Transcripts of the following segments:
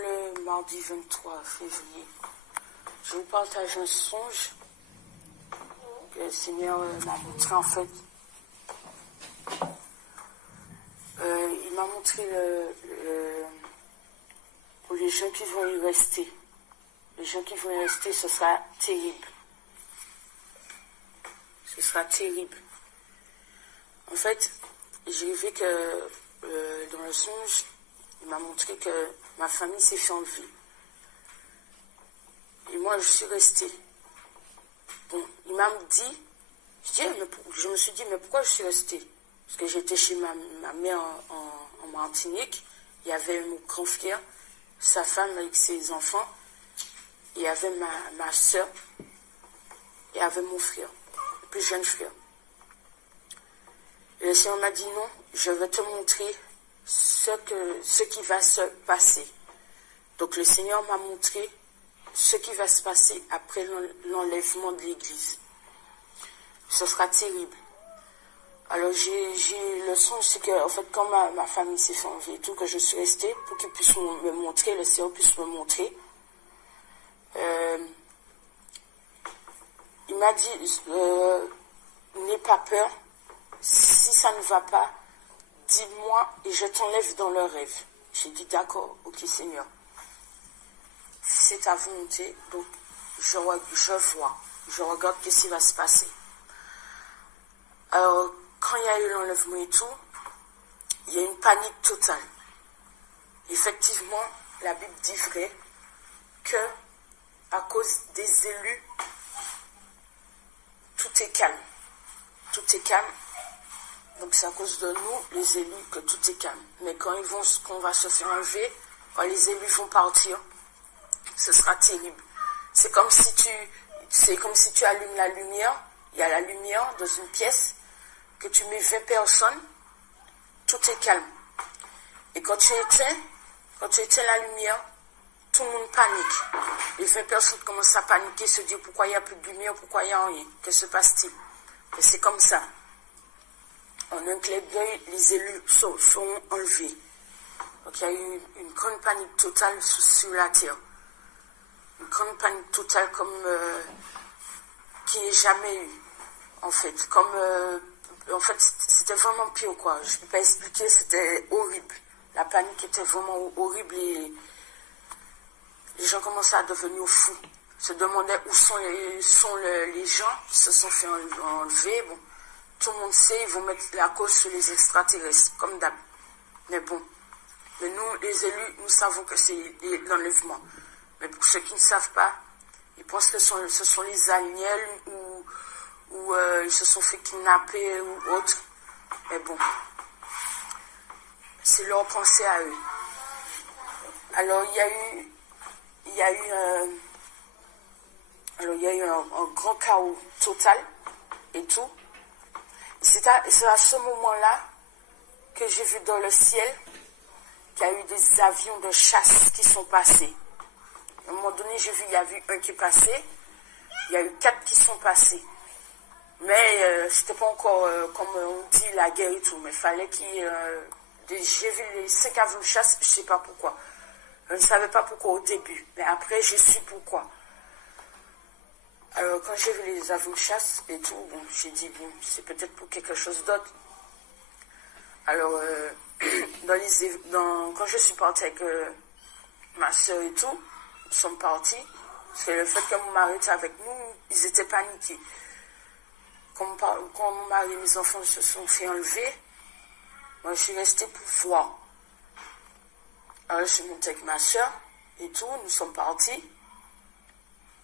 le mardi 23 février. Je vous partage un songe que le Seigneur m'a montré en fait. Il m'a montré pour les gens qui vont y rester. Les gens qui vont y rester, ce sera terrible. Ce sera terrible. En fait, j'ai vu que dans le songe, il m'a montré que ma famille s'est fait enlever. Et moi, je suis restée. Bon, il m'a dit, je me suis dit, mais pourquoi je suis restée? Parce que j'étais chez ma mère en Martinique. Il y avait mon grand frère, sa femme avec ses enfants. Il y avait ma soeur. Et il y avait mon frère, le plus jeune frère. Et le Seigneur m'a dit non, je vais te montrer ce qui va se passer. Donc le Seigneur m'a montré ce qui va se passer après l'enlèvement de l'église. Ce sera terrible. Alors j'ai le songe, c'est que en fait quand ma famille s'est fait enlever et tout, que je suis restée pour qu'il puisse me montrer, le Seigneur puisse me montrer. Il m'a dit, n'aie pas peur, si ça ne va pas, dis-moi et je t'enlève dans le rêve. J'ai dit d'accord, ok Seigneur. C'est ta volonté, donc je regarde qu'est-ce qui va se passer. Alors, quand il y a eu l'enlèvement et tout, il y a une panique totale. Effectivement, la Bible dit vrai que à cause des élus, tout est calme. Tout est calme. Donc c'est à cause de nous, les élus, que tout est calme. Mais qu'on va se faire enlever, quand les élus vont partir, ce sera terrible. C'est comme si tu allumes la lumière, il y a la lumière dans une pièce, que tu mets 20 personnes, tout est calme. Et quand tu éteins la lumière, tout le monde panique. Les 20 personnes commencent à paniquer, se dire pourquoi il n'y a plus de lumière, pourquoi il n'y a rien, que se passe-t-il? Et c'est comme ça. En un clin d'œil, les élus seront enlevés. Donc il y a eu une grande panique totale sur la terre. Une grande panique totale comme qu'il n'y ait jamais eu. En fait, c'était vraiment pire quoi. Je ne peux pas expliquer, c'était horrible. La panique était vraiment horrible et les gens commençaient à devenir fous. Se demandaient où sont les gens qui se sont fait enlever. Bon, tout le monde sait, ils vont mettre la cause sur les extraterrestres, comme d'hab. Mais bon, nous, les élus, nous savons que c'est l'enlèvement. Mais pour ceux qui ne savent pas, ils pensent que ce sont les aliens ou ils se sont fait kidnapper ou autre. Mais bon, c'est leur pensée à eux. Alors il y a eu un grand chaos total et tout. C'est à ce moment-là que j'ai vu dans le ciel qu'il y a eu des avions de chasse qui sont passés. À un moment donné, j'ai vu, il y a eu un qui est passé, il y a eu 4 qui sont passés. Mais c'était pas encore, comme on dit, la guerre et tout. Mais il fallait qu'il y ait... j'ai vu les 5 avions de chasse, je sais pas pourquoi. Je ne savais pas pourquoi au début. Mais après, j'ai su pourquoi. Alors, quand j'ai vu les avions de chasse et tout, bon, j'ai dit, bon, c'est peut-être pour quelque chose d'autre. Alors, quand je suis partie avec ma soeur et tout, nous sommes partis. Parce que le fait que mon mari était avec nous, ils étaient paniqués. Quand mon mari et mes enfants se sont fait enlever, moi je suis restée pour voir. Alors je suis montée avec ma soeur et tout, nous sommes partis.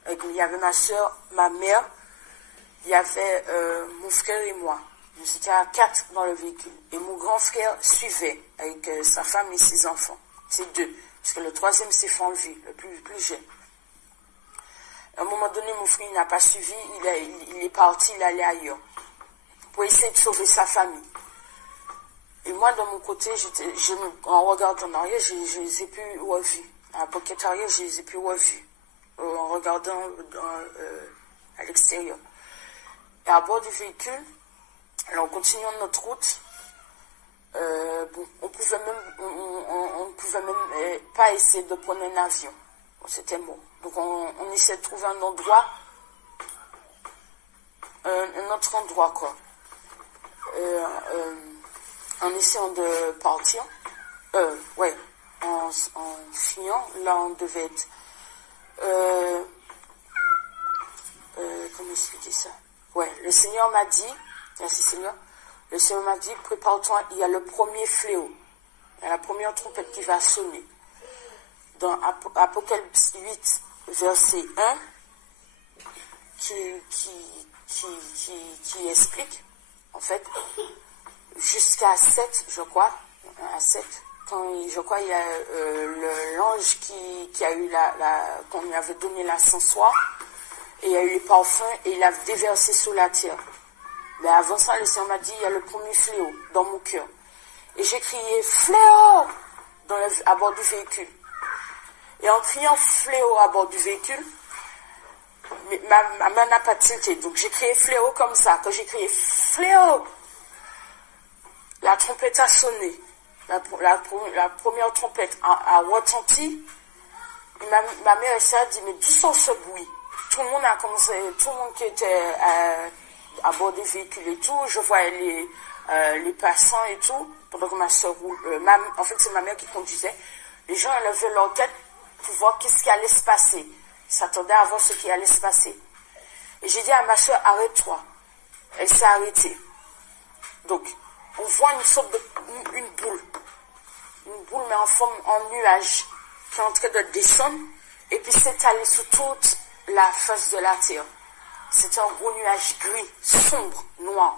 Il y avait ma soeur, ma mère, il y avait mon frère et moi. Nous étions à 4 dans le véhicule. Et mon grand frère suivait avec sa femme et ses enfants. C'est 2. Parce que le 3e s'est fait enlever, le plus jeune. À un moment donné, mon frère n'a pas suivi, il est parti, il allait ailleurs. Pour essayer de sauver sa famille. Et moi, de mon côté, en regardant en arrière, je les ai plus revus. À la pocket arrière, je les ai plus revus. En regardant à l'extérieur. Et à bord du véhicule, alors en continuant notre route, Bon, on pouvait même pas essayer de prendre un avion. Bon, c'était mort. Donc on essaie de trouver un endroit, un autre endroit quoi. En essayant de partir, ouais, en fuyant, là on devait être, comment expliquer ça? Ouais, le Seigneur m'a dit, merci Seigneur, le Seigneur m'a dit, prépare-toi, il y a le premier fléau, il y a la première trompette qui va sonner. Dans Apocalypse 8, verset 1, qui explique, en fait, jusqu'à 7, je crois, à 7, quand je crois il y a l'ange qui a eu qu'on lui avait donné l'ascensoir, et il y a eu les parfums, et il a déversé sur la terre. Mais avant ça, le Seigneur m'a dit, il y a le premier fléau dans mon cœur. Et j'ai crié, fléau, à bord du véhicule. Et en criant fléau à bord du véhicule, ma main n'a pas tilté. Donc j'ai crié fléau comme ça. Quand j'ai crié fléau, la trompette a sonné. La première trompette a retenti. Et ma mère s'est dit, mais d'où sort ce bruit? Tout le monde a commencé, tout le monde qui était à bord des véhicules et tout, je voyais les passants et tout, pendant que ma soeur roule. En fait, c'est ma mère qui conduisait. Les gens levaient leur tête pour voir qu'est-ce qui allait se passer. Ils s'attendaient à voir ce qui allait se passer. Et j'ai dit à ma soeur, arrête-toi. Elle s'est arrêtée. Donc, on voit une sorte de une boule mais en forme, en nuage, qui est en train de descendre, et puis s'étaler sur toute la face de la terre. C'était un gros nuage gris, sombre, noir.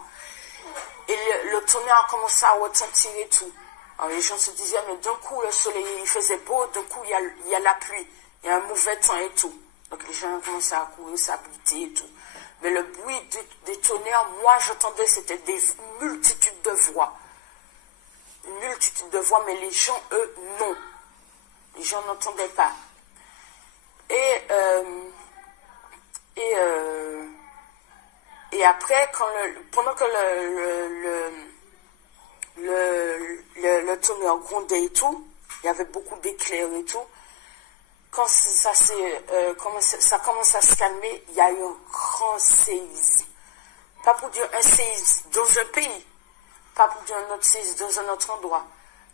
Et le tonnerre a commencé à retentir et tout. Alors les gens se disaient, mais d'un coup, le soleil, il faisait beau, d'un coup, il y a la pluie, il y a un mauvais temps et tout. Donc les gens ont commencé à courir, s'abriter et tout. Mais le bruit des tonnerres, moi, j'entendais, c'était des multitudes de voix. Une multitude de voix, mais les gens, eux, non. Les gens n'entendaient pas. Et après, pendant que le tonnerre grondait et tout, il y avait beaucoup d'éclairs et tout, quand ça commence à se calmer, il y a eu un grand séisme. Pas pour dire un séisme dans un pays, pas pour dire un autre séisme dans un autre endroit,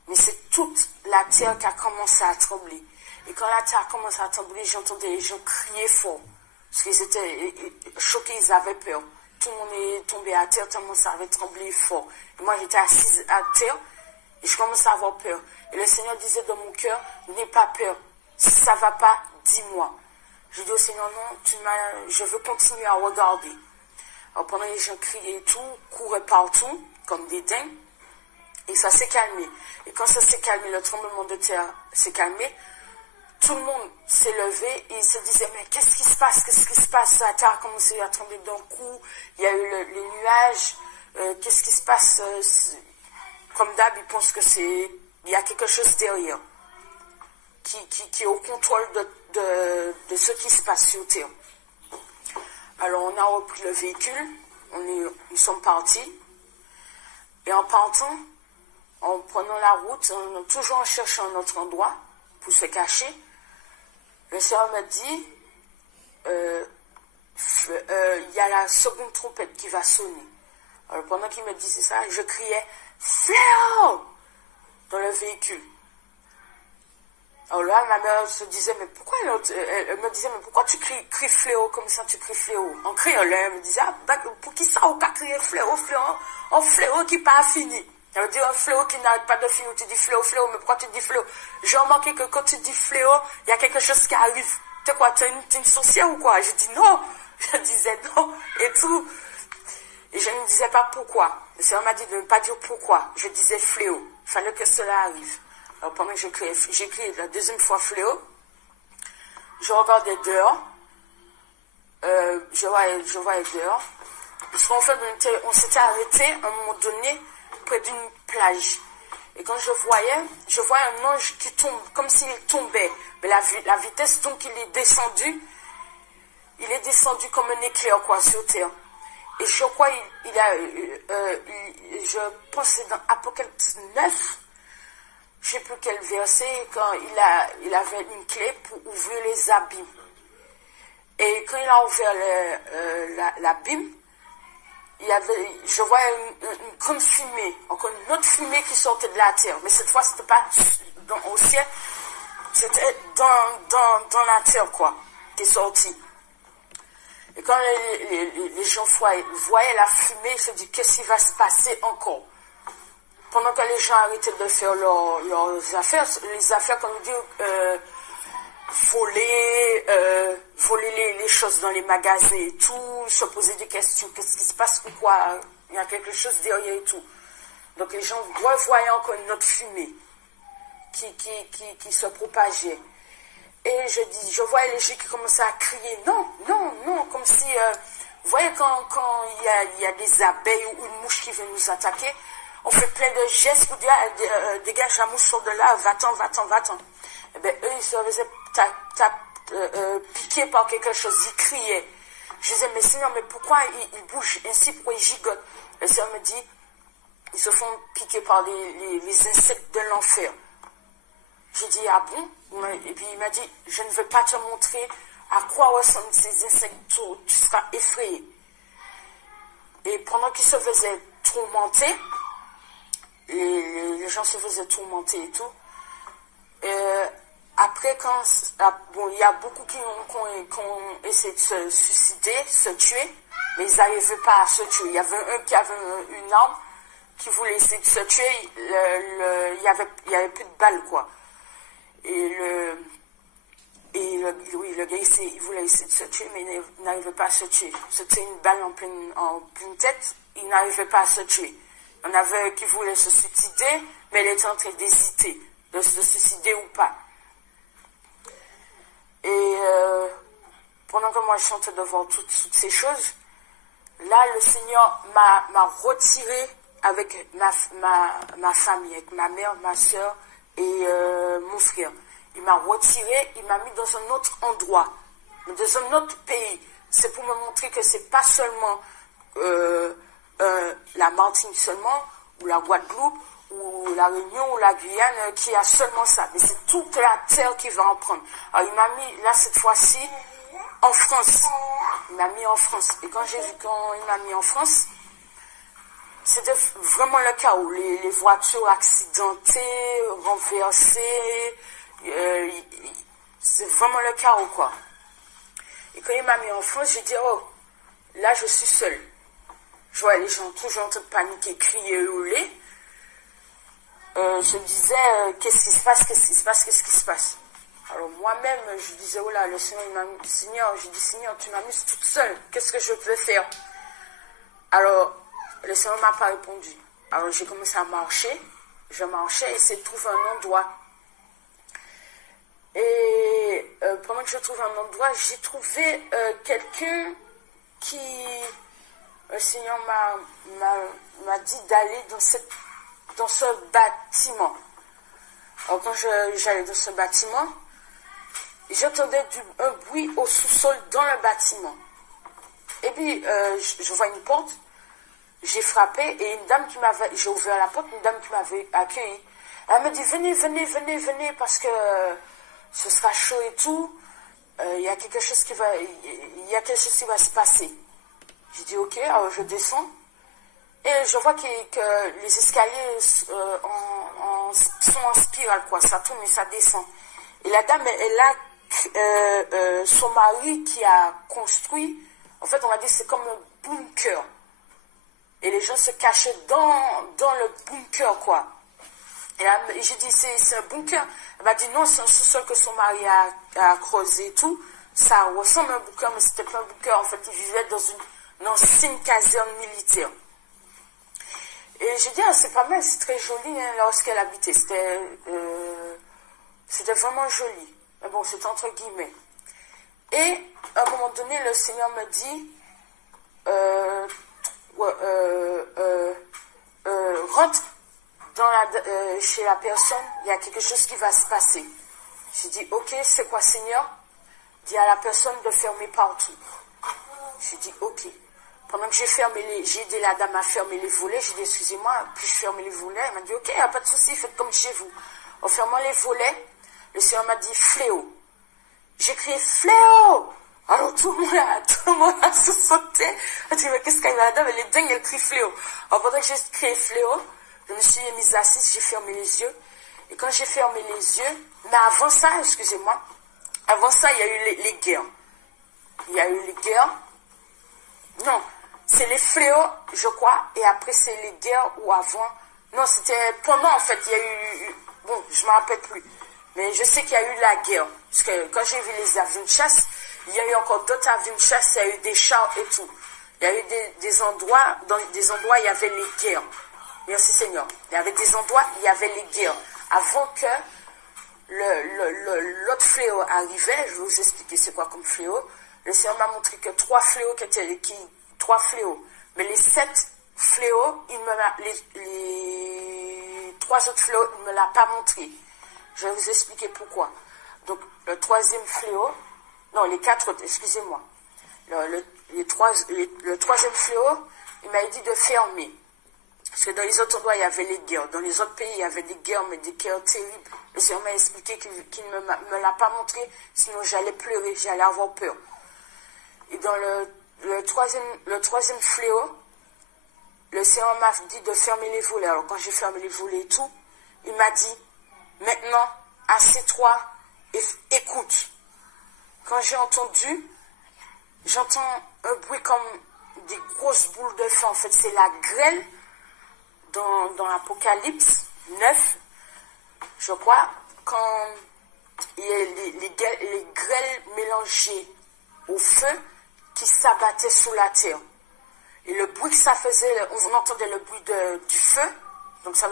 mais c'est toute la terre qui a commencé à trembler. Et quand la terre a commencé à trembler, j'entendais les gens crier fort, parce qu'ils étaient choqués, ils avaient peur. Tout le monde est tombé à terre, tellement ça avait tremblé fort. Et moi, j'étais assise à terre, et je commençais à avoir peur. Et le Seigneur disait dans mon cœur, n'aie pas peur. Si ça ne va pas, dis-moi. Je dis au Seigneur, non, je veux continuer à regarder. Alors pendant que les gens criaient et tout, couraient partout, comme des dingues, et ça s'est calmé. Et quand ça s'est calmé, le tremblement de terre s'est calmé, tout le monde s'est levé et il se disait, mais qu'est-ce qui se passe? Qu'est-ce qui se passe? La terre a commencé à trembler d'un coup, il y a eu les nuages, qu'est-ce qui se passe? Comme d'hab, ils pensent que il y a quelque chose derrière, qui est au contrôle de ce qui se passe sur terre. Alors on a repris le véhicule, nous sommes partis, et en partant, en prenant la route, toujours en cherchant un autre endroit pour se cacher, le Seigneur me dit, il y a la seconde trompette qui va sonner. Alors pendant qu'il me disait ça, je criais, fléau, dans le véhicule. Alors là, ma mère se disait, mais pourquoi elle me disait, mais pourquoi tu cries fléau comme ça, tu cries fléau? En criant là, elle me disait, pour qui ça, on a crié fléau, un fléau qui n'a pas fini. Elle me dit, un fléau qui n'arrête pas de finir, tu dis fléau, mais pourquoi tu dis fléau? J'ai remarqué que quand tu dis fléau, il y a quelque chose qui arrive. T'es quoi, t'es une sorcière ou quoi? Je dis non, je disais non, et tout. Et je ne disais pas pourquoi. Le Seigneur m'a dit de ne pas dire pourquoi. Je disais fléau. Il fallait que cela arrive. Alors pendant que j'ai crié la deuxième fois fléau, je regardais dehors. Je voyais dehors. Parce qu'en fait, on s'était arrêté à un moment donné près d'une plage. Et quand je voyais un ange qui tombe, comme s'il tombait. Mais la vitesse dont il est descendu comme un éclair, quoi, sur terre. Et je crois je pense que c'est dans Apocalypse 9, je ne sais plus quel verset, quand il avait une clé pour ouvrir les abîmes. Et quand il a ouvert l'abîme, je voyais une grande fumée, encore une autre fumée qui sortait de la terre. Mais cette fois, ce n'était pas au ciel, c'était dans la terre, quoi, qui est sortie. Et quand les gens voyaient la fumée, ils se disaient, qu'est-ce qui va se passer encore? Pendant que les gens arrêtaient de faire leurs affaires, les affaires, comme on dit, voler les choses dans les magasins et tout, se poser des questions, qu'est-ce qui se passe, pourquoi il y a quelque chose derrière et tout. Donc les gens voyaient encore une autre fumée qui se propageait. Et je voyais les gens qui commençaient à crier, non, non, non, comme si, vous voyez quand il y a des abeilles ou une mouche qui vient nous attaquer, on fait plein de gestes pour dire, dégage la mouche, sort de là, va-t'en, va-t'en, va-t'en. Eh bien, eux, ils se faisaient piquer par quelque chose, ils criaient. Je disais, mais Seigneur, mais pourquoi ils bougent ainsi, pourquoi ils gigotent? Le Seigneur me dit, ils se font piquer par les insectes de l'enfer. J'ai dit, ah bon? Et puis il m'a dit, je ne veux pas te montrer à quoi ressemblent ces insectes, tu seras effrayé. Et pendant qu'ils se faisaient tourmenter, les gens se faisaient tourmenter et tout, après, il y a beaucoup qui ont essayé de se suicider, se tuer, mais ils n'arrivaient pas à se tuer. Il y avait un qui avait une arme qui voulait essayer de se tuer, il y avait plus de balles, quoi. Et le gars, il voulait essayer de se tuer, mais il n'arrivait pas à se tuer. C'était une balle en pleine tête, il n'arrivait pas à se tuer. Il y en avait qui voulait se suicider, mais il était en train d'hésiter, de se suicider ou pas. Et pendant que moi je chantais devant toutes ces choses, là le Seigneur m'a retiré avec ma famille, avec ma mère, ma soeur et mon frère. Il m'a retiré, il m'a mis dans un autre endroit, dans un autre pays. C'est pour me montrer que c'est pas seulement la Martinique seulement, ou la Guadeloupe, ou la Réunion, ou la Guyane, qui a seulement ça. Mais c'est toute la terre qui va en prendre. Alors il m'a mis, là cette fois-ci, en France. Il m'a mis en France. Et quand il m'a mis en France, c'était vraiment le chaos. Les voitures accidentées, renversées, c'est vraiment le chaos, quoi. Et quand il m'a mis en France, j'ai dit, oh, là je suis seule. Je vois les gens toujours en train de paniquer, crier, hurler. Je disais, qu'est-ce qui se passe? Alors moi-même, je disais, oh là, le Seigneur, j'ai dit, Seigneur, tu m'as mise toute seule, qu'est-ce que je peux faire? Alors, le Seigneur ne m'a pas répondu. Alors j'ai commencé à marcher, je marchais, essayer de trouver un endroit. Et pendant que je trouvais un endroit, j'ai trouvé quelqu'un qui, le Seigneur m'a dit d'aller dans ce bâtiment. Alors quand j'allais dans ce bâtiment, j'entendais un bruit au sous-sol dans le bâtiment. Et puis je vois une porte, j'ai frappé et j'ai ouvert la porte, une dame qui m'avait accueilli. Elle me dit, venez, parce que ce sera chaud et tout, il y a quelque chose qui va se passer. J'ai dit, ok, alors je descends. Et je vois que les escaliers sont en spirale, quoi. Ça tourne et ça descend. Et la dame, elle a son mari qui a construit, en fait, on va dire, c'est comme un bunker. Et les gens se cachaient dans le bunker, quoi. Et j'ai dit, c'est un bunker. Elle m'a dit, non, c'est un sous-sol que son mari a creusé et tout. Ça ressemble à un bunker, mais c'était pas un bunker. En fait, il vivait dans une ancienne caserne militaire. Et j'ai dit, ah, c'est pas mal, c'est très joli, hein, lorsqu'elle habitait. C'était vraiment joli. Mais bon, c'est entre guillemets. Et, à un moment donné, le Seigneur me dit, rentre chez la personne, il y a quelque chose qui va se passer. J'ai dit, ok, c'est quoi, Seigneur? Dis à la personne de fermer partout. J'ai dit, ok. Pendant que j'ai aidé la dame à fermer les volets, j'ai dit, excusez-moi, puis je ferme les volets. Elle m'a dit, ok, il n'y a pas de souci, faites comme chez vous. En fermant les volets, le Seigneur m'a dit, fléau. J'ai crié, fléau! Alors tout le monde a sauté. Elle dit, mais qu'est-ce qu'elle a la dame? Elle est dingue, elle crie fléau. Alors pendant que j'ai crié fléau, je me suis mise assise, j'ai fermé les yeux. Et quand j'ai fermé les yeux, mais avant ça, excusez-moi, avant ça, il y a eu les guerres. Il y a eu les guerres. Non, c'est les fléaux, je crois, et après c'est les guerres ou avant. Non, c'était pendant, en fait, il y a eu, bon, je ne me rappelle plus. Mais je sais qu'il y a eu la guerre. Parce que quand j'ai vu les avions de chasse, il y a eu encore d'autres avions de chasse, il y a eu des chars et tout. Il y a eu des endroits, dans des endroits, il y avait les guerres. Merci Seigneur. Il y avait des endroits, il y avait les guerres. Avant que l'autre fléau arrivait, je vais vous expliquer c'est quoi comme fléau. Le Seigneur m'a montré que trois fléaux. Mais les 7 fléaux, les 3 autres fléaux, il ne me l'a pas montré. Je vais vous expliquer pourquoi. Donc, le troisième fléau, non, les 4 autres, excusez-moi. Le troisième fléau, il m'a dit de fermer. Parce que dans les autres endroits, il y avait les guerres. Dans les autres pays, il y avait des guerres, mais des guerres terribles. Le Seigneur m'a expliqué qu'il ne me l'a pas montré, sinon j'allais pleurer, j'allais avoir peur. Et dans le troisième fléau, le Seigneur m'a dit de fermer les volets. Alors quand j'ai fermé les volets et tout, il m'a dit, maintenant, assieds-toi et écoute. Quand j'ai entendu, j'entends un bruit comme des grosses boules de feu. En fait, c'est la grêle dans l'Apocalypse 9, je crois, quand il y a les grêles mélangées au feu qui s'abattaient sous la terre. Et le bruit que ça faisait, on entendait le bruit du feu, donc ça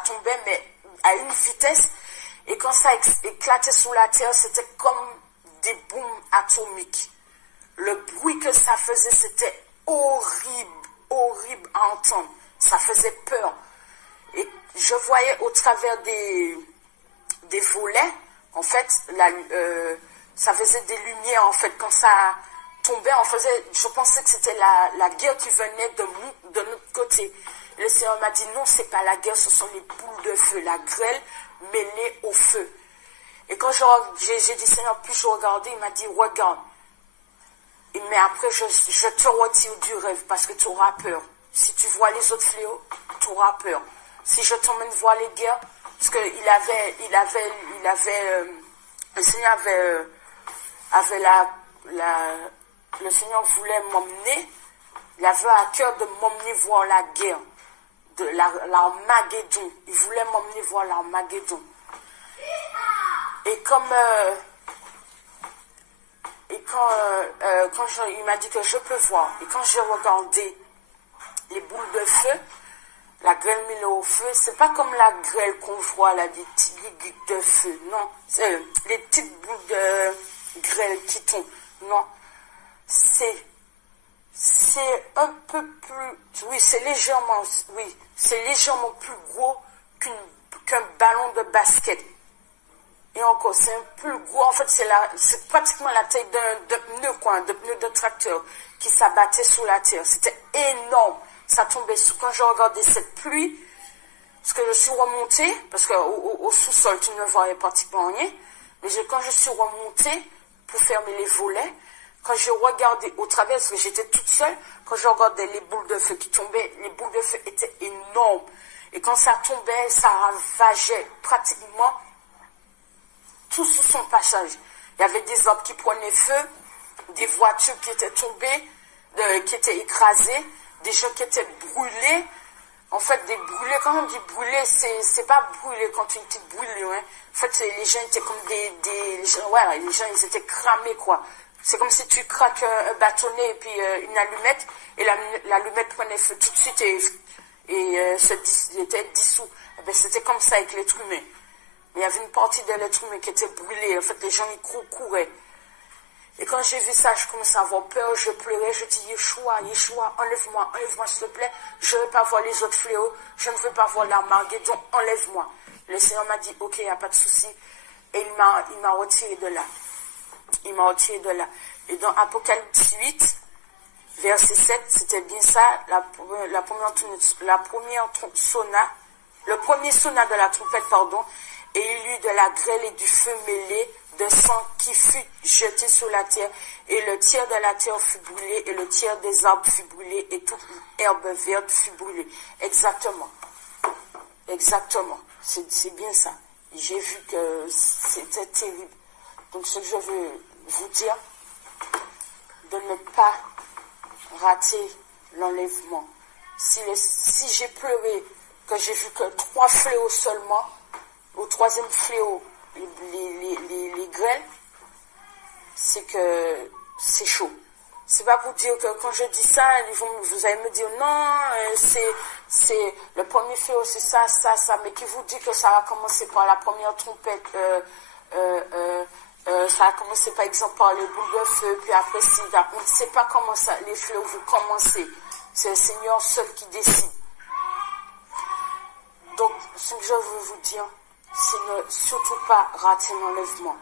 tombait, mais à une vitesse, et quand ça éclatait sous la terre, c'était comme des bombes atomiques. Le bruit que ça faisait, c'était horrible, horrible à entendre. Ça faisait peur. Et je voyais au travers des volets, en fait, ça faisait des lumières, en fait, quand ça tombait, je pensais que c'était la guerre qui venait de notre côté. Le Seigneur m'a dit, non, c'est pas la guerre, ce sont les boules de feu, la grêle mêlée au feu. Et quand j'ai dit, Seigneur, puis je regardais, il m'a dit, regarde. Mais après, je te retire du rêve parce que tu auras peur. Si tu vois les autres fléaux, tu auras peur. Si je t'emmène voir les guerres, parce que le Seigneur le Seigneur voulait m'emmener, il avait à cœur de m'emmener voir la guerre, de l'Armageddon. Il voulait m'emmener voir l'Armageddon. Et il m'a dit que je peux voir, et quand j'ai regardé les boules de feu, la grêle mêlée au feu, c'est pas comme la grêle qu'on voit là, des petites gouttes de feu, non, c'est les petites boules de grêle qui tombent, non, c'est un peu plus, oui, c'est légèrement plus gros qu'un ballon de basket. Et encore, c'est un peu gros. En fait, c'est pratiquement la taille d'un pneu, quoi, de pneu de tracteur qui s'abattait sous la terre. C'était énorme. Ça tombait quand je regardais cette pluie, parce que je suis remontée, parce qu'au sous-sol, tu ne voyais pratiquement rien. Mais quand je suis remontée pour fermer les volets, quand je regardais au travers, parce que j'étais toute seule, quand je regardais les boules de feu qui tombaient, les boules de feu étaient énormes. Et quand ça tombait, ça ravageait pratiquement tout sous son passage. Il y avait des arbres qui prenaient feu, des voitures qui étaient tombées, qui étaient écrasées, des gens qui étaient brûlés. En fait, des brûlés, quand on dit brûlés, c'est pas brûlé quand tu dis brûlé, hein. En fait, les gens étaient comme les gens, ils étaient cramés, quoi. C'est comme si tu craques un bâtonnet et puis une allumette, et l'allumette prenait feu tout de suite et était dissous. Et ben, c'était comme ça avec l'être humain. Il y avait une partie de l'être humain qui était brûlée. En fait, les gens, ils couraient. Et quand j'ai vu ça, je commençais à avoir peur, je pleurais, je dis, Yeshua, enlève-moi, s'il te plaît. Je ne veux pas voir les autres fléaux, je ne veux pas voir l'Armageddon, enlève-moi. Le Seigneur m'a dit, ok, il n'y a pas de souci. Et il m'a retiré de là. Et dans Apocalypse 8, verset 7, c'était bien ça, le premier sonat de la trompette, pardon, et il y eut de la grêle et du feu mêlé de sang qui fut jeté sur la terre, et le tiers de la terre fut brûlé, et le tiers des arbres fut brûlé, et toute herbe verte fut brûlée. Exactement. Exactement. C'est bien ça. J'ai vu que c'était terrible. Donc ce que je veux vous dire, de ne pas rater l'enlèvement. Si j'ai pleuré, que j'ai vu que 3 fléaux seulement, au 3e fléau, les grêles, c'est que c'est chaud. C'est pas pour dire que quand je dis ça, vous allez me dire non, c'est le premier fléau, c'est ça, mais qui vous dit que ça va commencer par la première trompette, ça va commencer par exemple par les boules de feu, puis après on ne sait pas comment ça, les fléaux vont commencer. C'est le Seigneur seul qui décide. Donc, ce que je veux vous dire, c'est ne surtout pas rater l'enlèvement.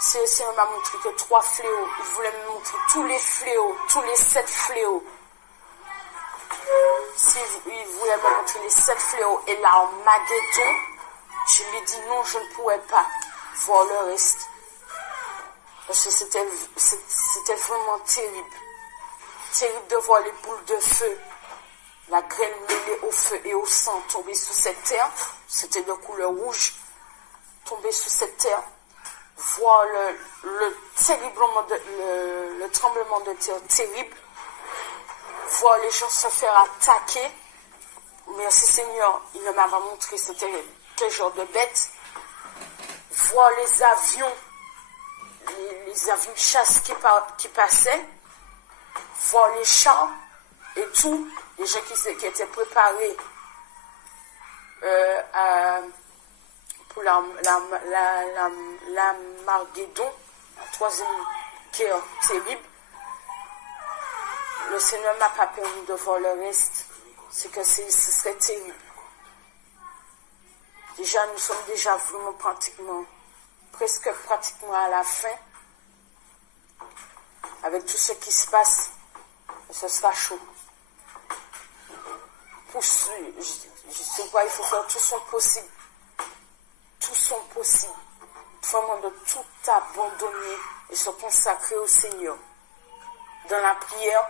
Si le Seigneur m'a montré que 3 fléaux, il voulait me montrer tous les fléaux, tous les 7 fléaux. Si il voulait me montrer les 7 fléaux et l'Armageddon, je lui ai dit non, je ne pourrais pas voir le reste. Parce que c'était vraiment terrible. Terrible de voir les boules de feu, la grêle mêlée au feu et au sang tomber sous cette terre. C'était de couleur rouge. Tomber sous cette terre. Voir le tremblement de terre terrible. Voir les gens se faire attaquer. Merci Seigneur, il ne m'a pas montré c'était quel genre de bête. Voir les avions, les avions de chasse qui passaient. Voir les chars et tout. Les gens qui étaient préparés pour l'Armageddon, la 3e guerre terrible. Le Seigneur ne m'a pas permis de voir le reste. C'est que ce serait terrible. Déjà, nous sommes déjà vraiment presque pratiquement à la fin. Avec tout ce qui se passe, ce sera chaud. Je sais pas, il faut faire tout son possible. Tout son possible. Vraiment de tout abandonner et se consacrer au Seigneur. Dans la prière,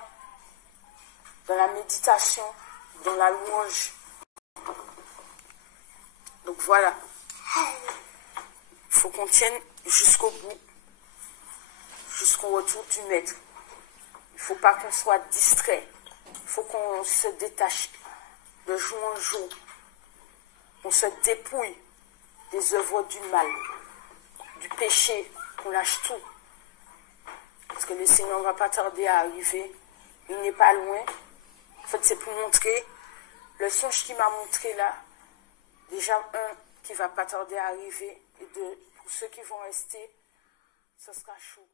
dans la méditation, dans la louange. Donc voilà. Il faut qu'on tienne jusqu'au bout. Jusqu'au retour du Maître. Il ne faut pas qu'on soit distrait. Il faut qu'on se détache de jour en jour. On se dépouille des œuvres du mal, du péché, qu'on lâche tout. Parce que le Seigneur ne va pas tarder à arriver. Il n'est pas loin. En fait, c'est pour montrer le songe qu'il m'a montré là. Déjà, qui ne va pas tarder à arriver. Et pour ceux qui vont rester, ce sera chaud.